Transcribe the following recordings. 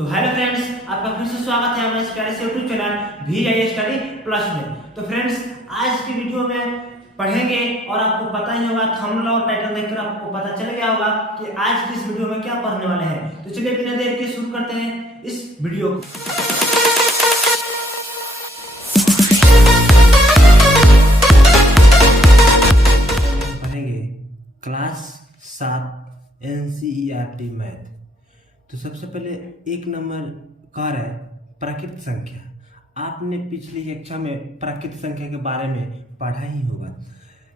तो hello friends, आपका फिर से स्वागत है हमारे स्टडी से YouTube channel VI study plus में। तो फ्रेंड्स, आज की वीडियो में पढ़ेंगे और आपको पता ही होगा, थंबनेल और टाइटल देखकर आपको पता चल गया होगा कि आज की इस वीडियो में क्या पढ़ने वाले हैं। तो चलिए बिना देर के शुरू करते हैं इस वीडियो को। पढ़ेंगे क्लास 7 NCERT मैथ। तो सबसे पहले एक नंबर कार्य है प्राकृत संख्या। आपने पिछली कक्षा में प्राकृत संख्या के बारे में पढ़ा ही होगा,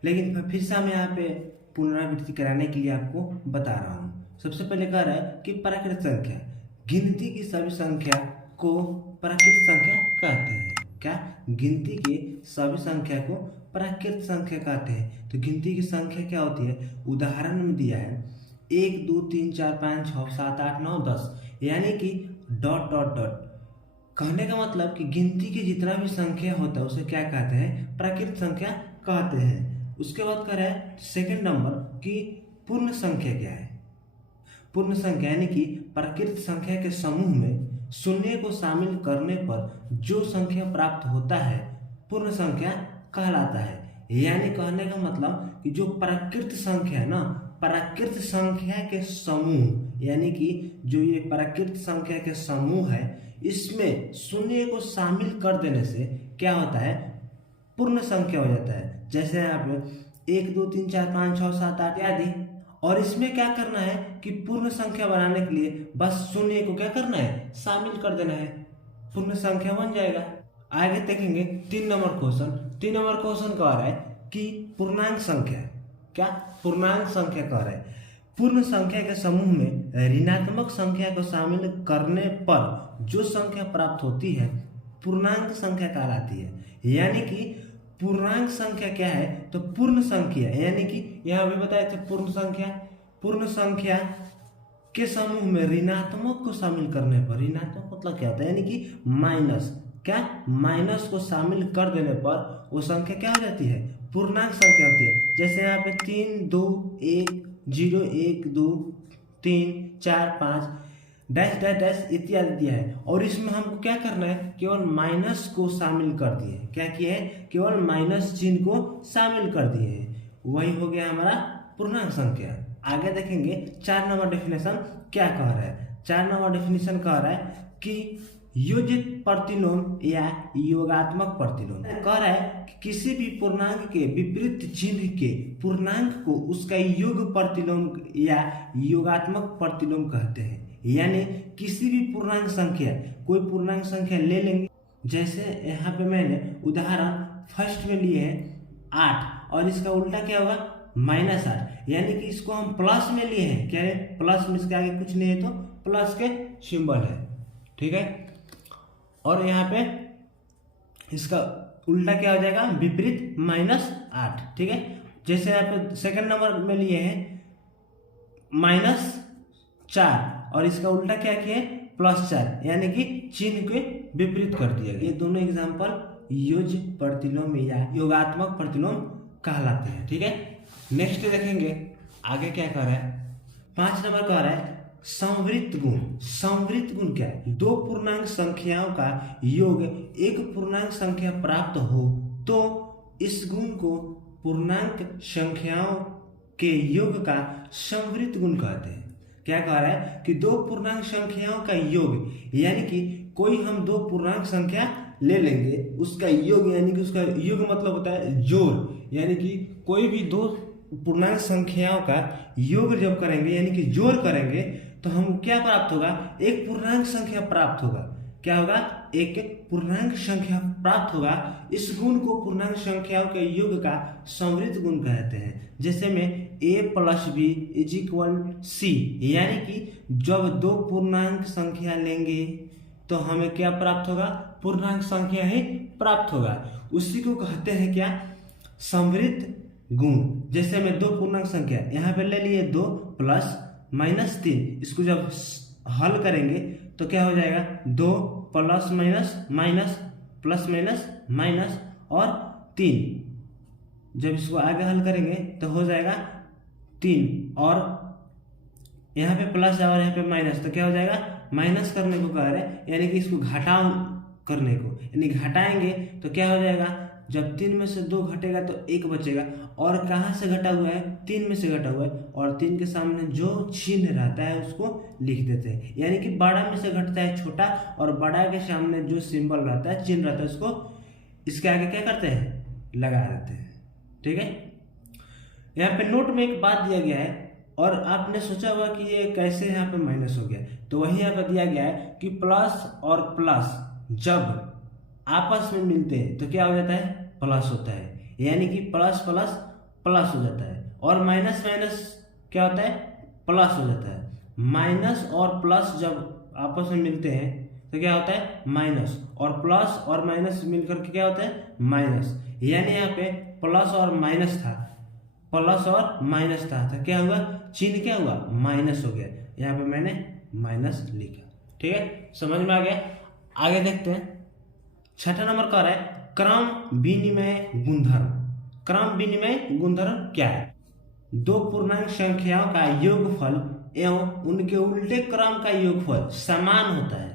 लेकिन फिर से मैं यहाँ पे पुनरावृत्ति कराने के लिए आपको बता रहा हूँ। सबसे पहले कह रहा है कि प्राकृत संख्या, गिनती की सभी संख्या को प्राकृत संख्या कहते हैं। क्या? गिनती की सभी संख्या को प्राकृत संख्या कहते हैं। तो गिनती की संख्या क्या होती है? उदाहरण में दिया है 1 2 3 4 5 6 7 8 9 10, यानी कि डॉट डॉट डॉट। कहने का मतलब कि गिनती की जितना भी संख्या होता है उसे क्या कहते हैं? प्राकृत संख्या कहते हैं। उसके बाद कह रहा है सेकंड नंबर कि पूर्ण संख्या क्या है? पूर्ण संख्या यानी कि प्राकृत संख्या के समूह में शून्य को शामिल करने पर जो संख्या प्राप्त होता है पूर्ण संख्या कहलाता है। यानी कहने का मतलब कि जो प्राकृत संख्या है ना, प्राकृत संख्या के समूह, यानी कि जो ये प्राकृत संख्या के समूह है, इसमें शून्य को शामिल कर देने से क्या होता है? पूर्ण संख्या हो जाता है। जैसे यहाँ पे 1 2 3 4 5 6 7 8 आदि। और इसमें क्या करना है कि पूर्ण संख्या बनाने के लिए बस शून्य को क्या करना है? शामिल कर देना है, पूर्ण संख्या बन जाएगा। आगे देखेंगे 3 नंबर क्वेश्चन। 3 नंबर क्वेश्चन कह रहा है कि पूर्णांक संख्या, क्या? पूर्णांक संख्या कह रहा है पूर्ण संख्या के समूह में ऋणात्मक संख्या को शामिल करने पर जो संख्या प्राप्त होती है पूर्णांक संख्या कहलाती है। यानी कि पूर्णांक संख्या क्या है? तो पूर्ण संख्या, यानी कि यहाँ भी बताए थे पूर्ण संख्या के समूह में ऋणात्मक को शामिल करने पर, ऋणात्मक मतलब क्या होता है? यानी कि माइनस, क्या? माइनस को शामिल कर देने पर वो संख्या क्या हो जाती है? पूर्णांक संख्या होती है। जैसे यहाँ पे 3 2 1 0 1 2 3 4 5 डैश डैश डैश इत्यादि दिया है। और इसमें हमको क्या करना है? केवल माइनस को शामिल कर दिए। क्या किए हैं? केवल माइनस चिन्ह को शामिल कर दिए हैं। वही हो गया हमारा पूर्णांक संख्या। आगे देखेंगे 4 नंबर डेफिनेशन क्या कह रहा है। 4 नंबर डेफिनेशन कह रहा है कि योजित प्रतिलोम या योगात्मक प्रतिलोम। कह रहा है कि किसी भी पूर्णांक के विपरीत चिन्ह के पूर्णांक को उसका योग प्रतिलोम या योगात्मक प्रतिलोम कहते हैं। यानी किसी भी पूर्णांक संख्या, कोई पूर्णांक संख्या ले लेंगे। जैसे यहाँ पे मैंने उदाहरण फर्स्ट में लिए है 8 और इसका उल्टा क्या होगा? -8। यानी कि इसको हम प्लस में लिए हैं। क्या है? प्लस में, इसके आगे कुछ नहीं है तो प्लस के सिंबल है। ठीक है। और यहाँ पे इसका उल्टा क्या हो जाएगा? विपरीत -8। ठीक है। जैसे यहाँ पे सेकंड नंबर में लिए हैं -4 और इसका उल्टा क्या किए? +4, यानी कि चिन्ह के विपरीत कर दिया गया। ये दोनों एग्जाम्पल योज प्रतिलोम या योगात्मक प्रतिलोम कहलाते हैं। ठीक है। नेक्स्ट देखेंगे आगे क्या कर रहा है। 5 नंबर कह रहा है संवृत्त गुण। संवृत्त गुण क्या है? दो पूर्णांक संख्याओं का योग एक पूर्णांक संख्या प्राप्त हो तो इस गुण को पूर्णांक संख्याओं के योग का संवृत्त गुण कहते हैं। क्या कह रहा है कि दो पूर्णांक संख्याओं का योग, यानी कि कोई हम दो पूर्णांक संख्या ले लेंगे, उसका योग, यानी कि उसका योग मतलब होता है जोड़। यानी कि कोई भी दो पूर्णांक संख्याओं का योग जब करेंगे, यानी कि जोड़ करेंगे, तो हम क्या प्राप्त होगा? एक पूर्णांक संख्या प्राप्त होगा। क्या होगा? एक पूर्णांक संख्या प्राप्त होगा। इस गुण को पूर्णांक संख्याओं के योग का संवृत्त गुण कहते हैं। जैसे में a + b = c, यानी कि जब दो पूर्णांक संख्या लेंगे तो हमें क्या प्राप्त होगा? पूर्णांक संख्या ही प्राप्त होगा। उसी को कहते हैं क्या? संवृत्त गुण। जैसे में दो पूर्णांक संख्या यहाँ पे ले लिए 2 + -3, इसको जब हल करेंगे तो क्या हो जाएगा? 2 + माइनस प्लस माइनस और 3। जब इसको आगे हल करेंगे तो हो जाएगा 3 और यहाँ पे प्लस और यहाँ पे माइनस, तो क्या हो जाएगा? माइनस करने को कह रहे हैं, यानी कि इसको घटाव करने को, यानी घटाएंगे तो क्या हो जाएगा, जब 3 में से 2 घटेगा तो 1 बचेगा, और कहाँ से घटा हुआ है, 3 में से घटा हुआ है, और 3 के सामने जो चिन्ह रहता है उसको लिख देते हैं, यानी कि बड़ा में से घटता है छोटा, और बड़ा के सामने जो सिंबल रहता है, चिन्ह रहता है, उसको इसके आगे क्या करते हैं, लगा देते हैं। ठीक है, यहाँ पे नोट में एक बात दिया गया है, और आपने सोचा होगा कि ये कैसे यहाँ पे माइनस हो गया, तो वही यहाँ पे दिया गया है कि प्लस और प्लस जब आपस में मिलते हैं तो क्या हो जाता है, प्लस होता है, यानी कि प्लस प्लस प्लस हो जाता है, और माइनस माइनस क्या होता है, प्लस हो जाता है। माइनस और प्लस जब आपस में मिलते हैं तो क्या होता है, माइनस, और प्लस और माइनस मिलकर के क्या होता है, माइनस, यानी यहाँ पे प्लस और माइनस था, प्लस और माइनस था, तो क्या हुआ, चिन्ह क्या हुआ, माइनस हो गया, यहाँ पे मैंने माइनस लिखा। ठीक है, समझ में आ गया। आगे देखते हैं, छठा नंबर का है क्रम विनिमय गुणधर्म। क्रम विनिमय गुणधर्म क्या है, दो पूर्णांक संख्याओं का योगफल एवं उनके उल्टे क्रम का योगफल समान होता है।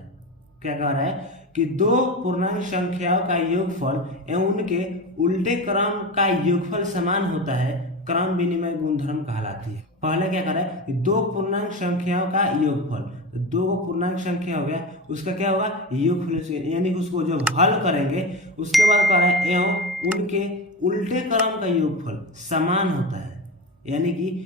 क्या कह रहा है कि दो पूर्णांक संख्याओं का योगफल एवं उनके उल्टे क्रम का योगफल समान होता है, क्रम विनिमय गुणधर्म कहलाती है। पहले क्या कर रहा है कि दो पूर्णांक संख्याओं का योगफल, तो दो पूर्णांक संख्या हो गया, उसका क्या होगा, योगफल, यानी कि उसको जब हल करेंगे उसके बाद कह रहा है एवं उनके उल्टे क्रम का योगफल समान होता है, यानी कि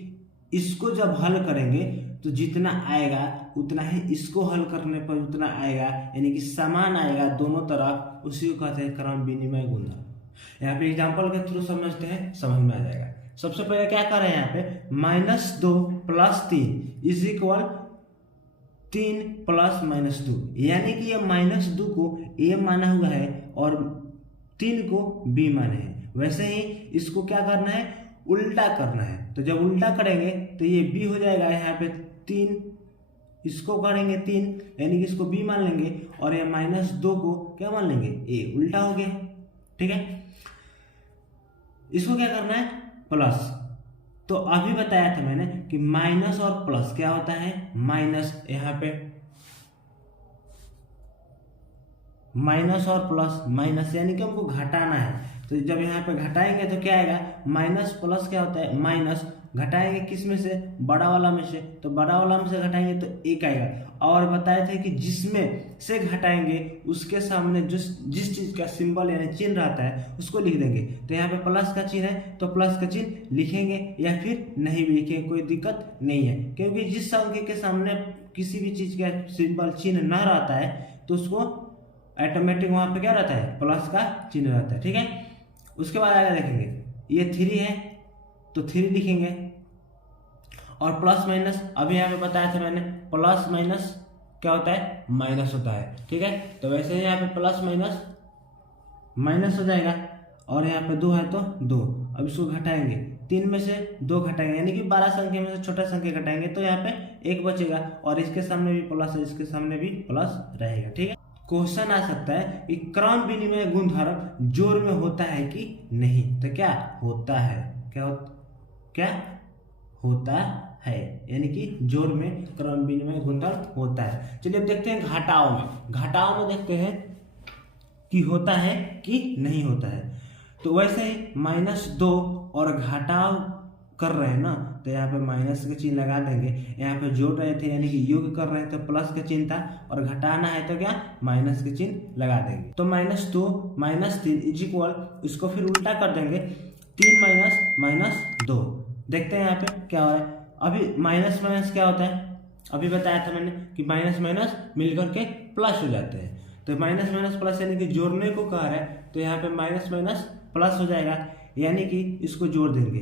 इसको जब हल करेंगे तो जितना आएगा उतना ही इसको हल करने पर उतना आएगा, यानी कि समान आएगा दोनों तरफ, उसी को कहते हैं क्रम विनिमय गुणधर्म। यहाँ पे एग्जाम्पल के थ्रू समझते हैं, समझ में आ जाएगा। सबसे पहले क्या कर रहे हैं यहाँ पे, -2 + 3 इज इक्वल 3 + -2, यानी कि ये -2 को ए माना हुआ है और 3 को बी माने हैं। वैसे ही इसको क्या करना है, उल्टा करना है, तो जब उल्टा करेंगे तो ये बी हो जाएगा, यहाँ पे 3, इसको करेंगे 3, यानी कि इसको बी मान लेंगे, और ये -2 को क्या मान लेंगे, ए, उल्टा हो गया। ठीक है, इसको क्या करना है, प्लस। तो अभी बताया था मैंने कि माइनस और प्लस क्या होता है, माइनस, यहाँ पे माइनस और प्लस, माइनस यानी कि हमको घटाना है, तो जब यहाँ पे घटाएंगे तो क्या आएगा, माइनस प्लस क्या होता है, माइनस, घटाएंगे किस में से, बड़ा वाला में से, तो बड़ा वाला में से घटाएंगे तो एक आएगा। और बताए थे कि जिसमें से घटाएंगे उसके सामने जिस चीज का सिंबल यानी चिन्ह रहता है उसको लिख देंगे। तो यहाँ पे प्लस का चिन्ह है तो प्लस का चिन्ह लिखेंगे या फिर नहीं भी लिखेंगे, कोई दिक्कत नहीं है, क्योंकि जिस संख्या के सामने किसी भी चीज का सिंबल चिन्ह न रहता है तो उसको ऑटोमेटिक वहां पे क्या रहता है, प्लस का चिन्ह रहता है। ठीक है, उसके बाद आगे देखेंगे, ये 3 है तो 3 लिखेंगे, और प्लस माइनस अभी यहाँ पे बताया था मैंने, प्लस माइनस क्या होता है, माइनस होता है। ठीक है, तो वैसे ही यहाँ पे प्लस माइनस माइनस हो जाएगा, और यहाँ पे 2 है तो 2, अब इसको घटाएंगे, 3 में से 2 घटाएंगे, यानी कि 12 संख्या में से छोटा संख्या घटाएंगे तो यहाँ पे 1 बचेगा, और इसके सामने भी प्लस है, इसके सामने भी प्लस रहेगा। ठीक है, क्वेश्चन आ सकता है कि क्रम विनिमय गुणधर्म जोड़ में होता है कि नहीं, तो क्या होता है, क्या होता है, यानी कि जोड़ में क्रम विनिमय गुणधर्म होता है। चलिए अब देखते हैं घटाव में, घटाव में देखते हैं कि होता है कि नहीं होता है। तो वैसे ही -2 और घटाव कर रहे हैं ना, तो यहाँ पे माइनस का चिन्ह लगा देंगे, यहाँ पे जोड़ रहे थे यानी कि योग कर रहे हैं तो प्लस का चिन्ह था, और घटाना है तो क्या, माइनस का चिन्ह लगा देंगे। तो -2 - 3 इज इक्वल, इसको फिर उल्टा कर देंगे, 3 - -2। देखते हैं यहाँ पे क्या हो रहा है। अभी माइनस माइनस क्या होता है, अभी बताया था मैंने कि माइनस माइनस मिलकर के प्लस हो जाते हैं, तो माइनस माइनस प्लस यानी कि जोड़ने को कह रहा है, तो यहाँ पे माइनस माइनस प्लस हो जाएगा, यानी कि इसको जोड़ देंगे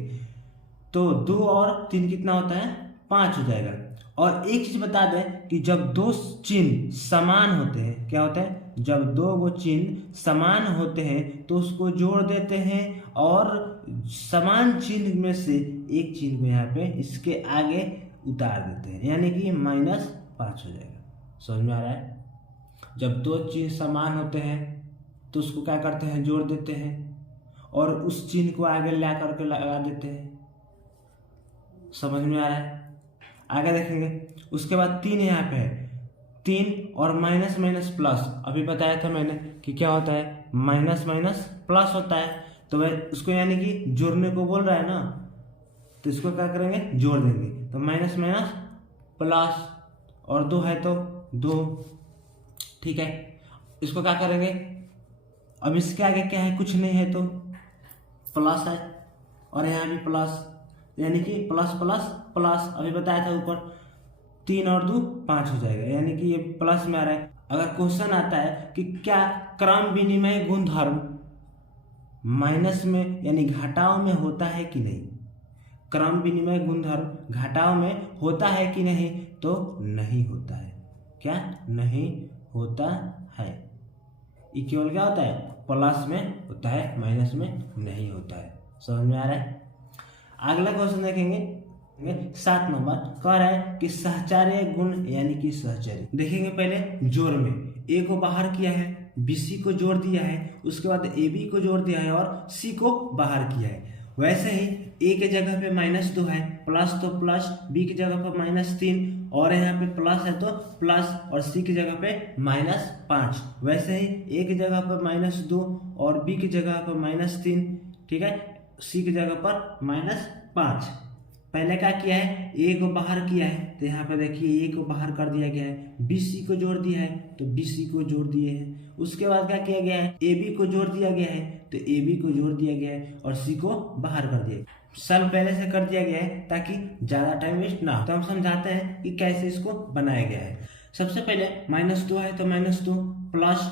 तो 2 और 3 कितना होता है, 5 हो जाएगा। और एक चीज बता दें कि जब दो चिन्ह समान होते हैं, क्या होता है, जब दो वो चिन्ह समान होते हैं तो उसको जोड़ देते हैं, और समान चिन्ह में से एक चिन्ह को यहाँ पे इसके आगे उतार देते हैं, यानी कि -5 हो जाएगा। समझ में आ रहा है, जब दो चिन्ह समान होते हैं तो उसको क्या करते हैं, जोड़ देते हैं, और उस चिन्ह को आगे ला करके लगा देते हैं। समझ में आ रहा है, आगे देखेंगे। उसके बाद 3 यहाँ पे है, 3 और माइनस माइनस प्लस, अभी बताया था मैंने कि क्या होता है, माइनस माइनस प्लस होता है। तो वह उसको यानी कि जोड़ने को बोल रहा है ना, तो इसको क्या करेंगे, जोड़ देंगे। तो माइनस माइनस प्लस, और 2 है तो 2, ठीक है। इसको क्या करेंगे, अब इसके आगे क्या है, कुछ नहीं है तो प्लस है, और यहाँ भी प्लस, यानी कि प्लस प्लस प्लस, अभी बताया था ऊपर 3 और 2 5 हो जाएगा, यानी कि ये प्लस में आ रहा है। अगर क्वेश्चन आता है कि क्या क्रम विनिमय गुणधर्म माइनस में यानी घटाव में होता है कि नहीं, क्रम विनिमय गुणधर्म घटाव में होता है कि नहीं, तो नहीं होता है। क्या नहीं होता है, ये केवल क्या होता है, प्लस में होता है, माइनस में नहीं होता है। समझ में आ रहा है। अगला क्वेश्चन देखेंगे 7 नंबर, कह रहा है कि सहचार्य गुण यानी कि सहचर्य। देखेंगे पहले जोड़ में, ए को बाहर किया है, बीसी को जोड़ दिया है, उसके बाद ए बी को जोड़ दिया है और सी को बाहर किया है। वैसे ही ए के जगह पे -2 है, प्लस तो प्लस, बी की जगह पर -3, और यहाँ पे प्लस है तो प्लस, और सी की जगह पे -5। वैसे ही ए की जगह पर -2 और बी की जगह पर -3, ठीक है, सी की जगह पर -5। पहले क्या किया है, ए को बाहर किया है, तो यहाँ पे देखिए ए को बाहर कर दिया गया है, बी सी को जोड़ दिया है तो बी सी को जोड़ दिए हैं। उसके बाद क्या किया गया है, ए बी को जोड़ दिया गया है तो ए बी को जोड़ दिया गया है, और सी को बाहर कर दिया। सॉल्व पहले से कर दिया गया है ताकि ज़्यादा टाइम वेस्ट ना हो। तो हम समझाते हैं कि कैसे इसको बनाया गया है। सबसे पहले -2 है तो -2 प्लस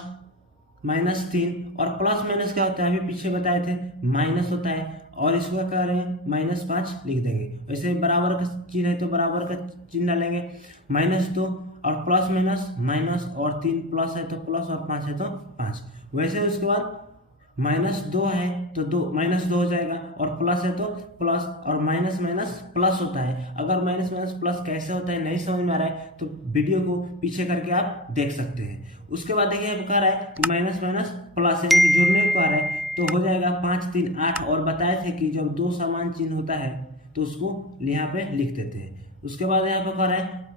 -3, और प्लस माइनस क्या होता है, अभी पीछे बताए थे, माइनस होता है, और इसको क्या कर रहे हैं, -5 लिख देंगे। वैसे बराबर का चिन्ह है तो बराबर का चिन्ह डालेंगे, -2 और प्लस माइनस माइनस, और 3 प्लस है तो प्लस, और 5 है तो 5। वैसे उसके बाद -2 है तो -2 हो जाएगा, और प्लस है तो प्लस, और माइनस माइनस प्लस होता है। अगर माइनस माइनस प्लस कैसे होता है नहीं समझ में आ रहा है तो वीडियो को पीछे करके आप देख सकते हैं। उसके बाद देखिए कह रहा है कि माइनस माइनस प्लस यानी कि जोड़ने को आ रहा है, तो हो जाएगा 5 3 8। और बताए थे कि जब 2 समान चिन्ह होता है तो उसको यहाँ पे लिख देते हैं। उसके बाद यहाँ पे कह रहा है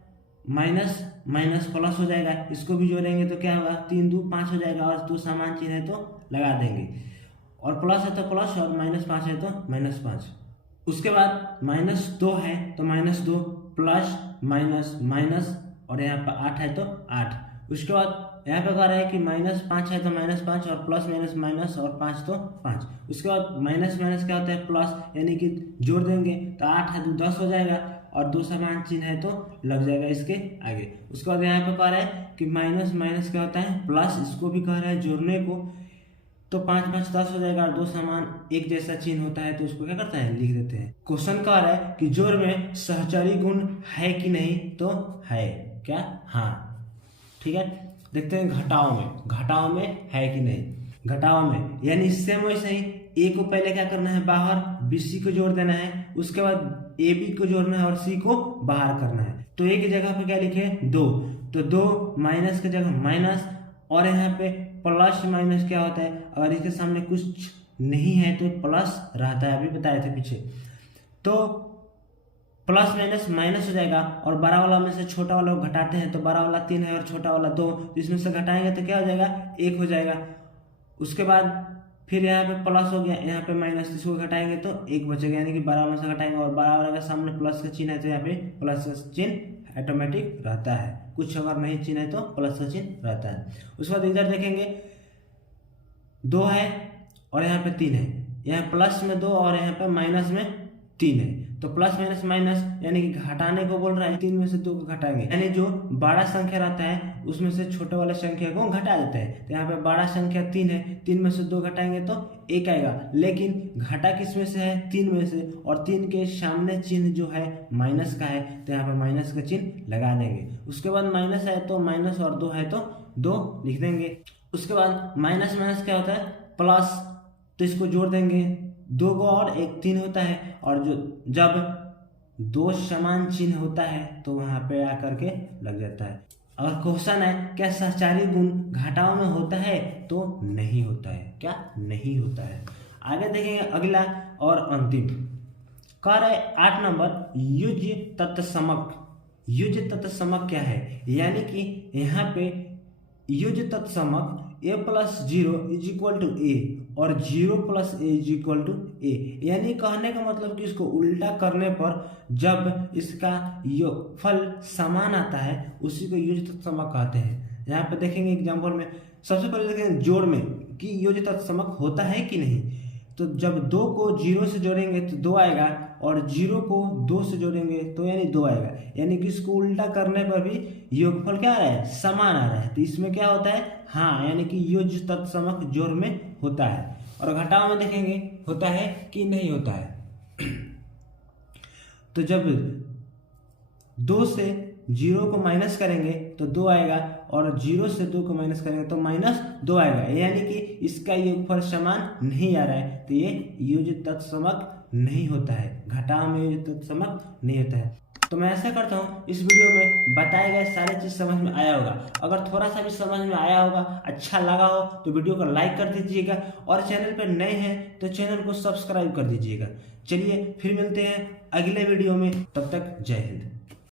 माइनस माइनस प्लस हो जाएगा, इसको भी जोड़ेंगे तो क्या होगा, 3 2 5 हो जाएगा, और 2 समान चिन्ह है तो लगा देंगे, और प्लस है तो प्लस, और -5 है तो -5। उसके बाद -2 है तो -2 प्लस माइनस माइनस, और यहाँ पर 8 है तो 8। उसके बाद यहाँ पे कह रहा है कि -5 है तो -5, और प्लस माइनस माइनस, और 5 तो 5। उसके बाद माइनस माइनस क्या होता है, प्लस, यानी कि जोड़ देंगे तो 8 है तो 10 हो जाएगा, और 2 समान चिन्ह है तो लग जाएगा इसके आगे। उसके बाद यहाँ पे कह रहा है कि माइनस माइनस क्या होता है, प्लस, इसको भी कह रहा है जोड़ने को, तो 5 5 10 हो जाएगा, और 2 समान एक जैसा चिन्ह होता है तो उसको क्या करता है, लिख देते हैं। क्वेश्चन कह रहा है कि जोड़ में सहचारी गुण है कि नहीं, तो है। क्या, हाँ, ठीक है। देखते हैं घटाव में है कि नहीं। घटाव में यानी सेम वैसे ही, ए को पहले क्या करना है, बाहर, बी सी को जोड़ देना है, उसके बाद ए बी को जोड़ना है और सी को बाहर करना है। तो ए की जगह पे क्या लिखे, 2, तो 2 माइनस की जगह माइनस, और यहाँ पे प्लस माइनस क्या होता है, अगर इसके सामने कुछ नहीं है तो प्लस रहता है, अभी बताए थे पीछे। तो प्लस माइनस माइनस हो जाएगा, और बड़ा वाला में से छोटा वाला घटाते हैं तो बड़ा वाला 3 है और छोटा वाला 2, इसमें से घटाएंगे तो क्या हो जाएगा, 1 हो जाएगा। उसके बाद फिर यहाँ पे प्लस हो गया, यहाँ पे माइनस, इसको घटाएंगे तो 1 बचेगा, यानी कि बड़ा वाला से घटाएंगे, और बड़ा वाला के सामने प्लस का चिन्ह है तो यहाँ पे प्लस का चिन्ह ऑटोमेटिक रहता है, कुछ अगर नहीं चिन्ह है तो प्लस का चिन्ह रहता है। उसके बाद इधर देखेंगे 2 है और यहाँ पे 3 है, यहाँ प्लस में 2 और यहाँ पे माइनस में 3 है, तो प्लस माइनस माइनस यानी कि घटाने को बोल रहा है, 3 में से 2 को घटाएंगे, यानी जो बड़ा संख्या रहता है उसमें से छोटे वाले संख्या को घटा देते हैं। तो यहाँ पे बड़ा संख्या 3 है, 3 में से 2 घटाएंगे तो 1 आएगा, लेकिन घटा किस में से है, 3 में से, और 3 के सामने चिन्ह जो है माइनस का है, तो यहाँ पे माइनस का चिन्ह लगा देंगे। उसके बाद माइनस है तो माइनस, और 2 है तो 2 लिख देंगे। उसके बाद माइनस माइनस क्या होता है, प्लस, तो इसको जोड़ देंगे, 2 और 1 3 होता है, और जो जब 2 समान चिन्ह होता है तो वहां पे आकर के लग जाता है। अगर क्वेश्चन है क्या सहचारी गुण घटाव में होता है, तो नहीं होता है। क्या नहीं होता है। आगे देखेंगे अगला और अंतिम, कह रहे 8 नंबर, युज्य तत्समक युज तत्समक क्या है, यानी कि यहाँ पे युज तत्समक a plus 0 is equal to a और 0 plus a is equal to a, यानी कहने का मतलब कि इसको उल्टा करने पर जब इसका योगफल समान आता है उसी को युज तत्समक कहते हैं। यहाँ पे देखेंगे एग्जाम्पल में, सबसे पहले देखेंगे जोड़ में कि युज तत्समक होता है कि नहीं। तो जब 2 को 0 से जोड़ेंगे तो 2 आएगा और 0 को 2 से जोड़ेंगे तो यानी 2 आएगा, यानी कि इसको उल्टा करने पर भी योगफल क्या आ रहा है, समान आ रहा है। तो इसमें क्या होता है, हाँ, यानी कि युज तत्समक जोड़ में होता है। और घटाव में देखेंगे होता है कि नहीं होता है। तो जब 2 से 0 को माइनस करेंगे तो 2 आएगा और 0 से 2 को माइनस करेंगे तो -2 आएगा, यानी कि इसका योगफल समान नहीं आ रहा है, तो ये युज तत्समक नहीं होता है, घटाव में युज तत्समक नहीं होता है। तो मैं ऐसा करता हूँ, इस वीडियो में बताए गए सारे चीज़ समझ में आया होगा। अगर थोड़ा सा भी समझ में आया होगा, अच्छा लगा हो तो वीडियो को लाइक कर दीजिएगा और चैनल पर नए हैं तो चैनल को सब्सक्राइब कर दीजिएगा। चलिए फिर मिलते हैं अगले वीडियो में, तब तक जय हिंद।